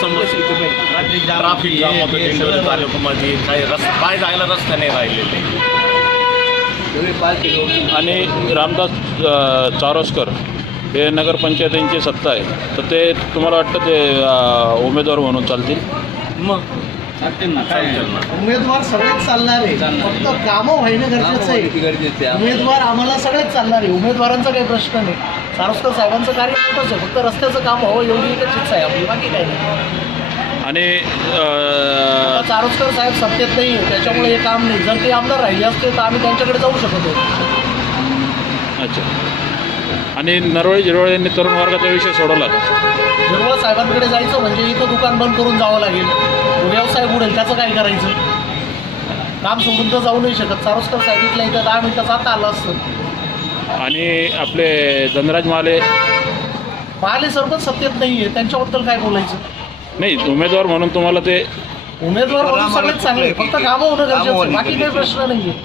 समस्या traffic jam होतं दिंडोरी तालुक्यामध्ये, काही पाय जायला रस्ता नाही राहिलेले. आणि रामदास चारोस्कर हे नगरपंचायतींची सत्ता आहे, तर ते तुम्हाला वाटतं ते उमेदवार म्हणून चालतील? मग चालतील ना. उमेदवार सगळेच चालणार आहे, फक्त कामं व्हायनं गरजेचं आहे. उमेदवार आम्हाला सगळेच चालणार आहे, उमेदवारांचा काही प्रश्न नाही. चारोस्कर साहेबांचं कार्य मोठंच आहे, फक्त रस्त्याचं काम व्हावं एवढी एकच इच्छा आहे आपली, बाकी काही नाही. आणि आता चारोस्कर साहेब सत्तेत नाही आहे, त्याच्यामुळे हे काम नाही. जर ते आमदार राहिले असते तर आम्ही त्यांच्याकडे जाऊ शकत होतो. अच्छा. आणि नरवळे झिरवळे यांनी तरुण वर्गाचा विषय सोडवला. झिरवळ साहेबांकडे जायचं म्हणजे इथं दुकान बंद करून जावं लागेल, व्यवसाय बुडेल, त्याचं काय करायचं? काम सोडून तर जाऊ नाही शकत. चारोस्कर साहेब इथल्या इथं 10 मिनिटात आता आलं असतं. आणि आपले धनराज महाले सरपंच सत्तेत नाही आहे, त्यांच्याबद्दल काय बोलायचं? नाही, उमेदवार म्हणून तुम्हाला ते उमेदवार म्हणून सगळेच चांगले, फक्त कामं होणं गरजेचं आहे, बाकी काही प्रश्न नाही आहे.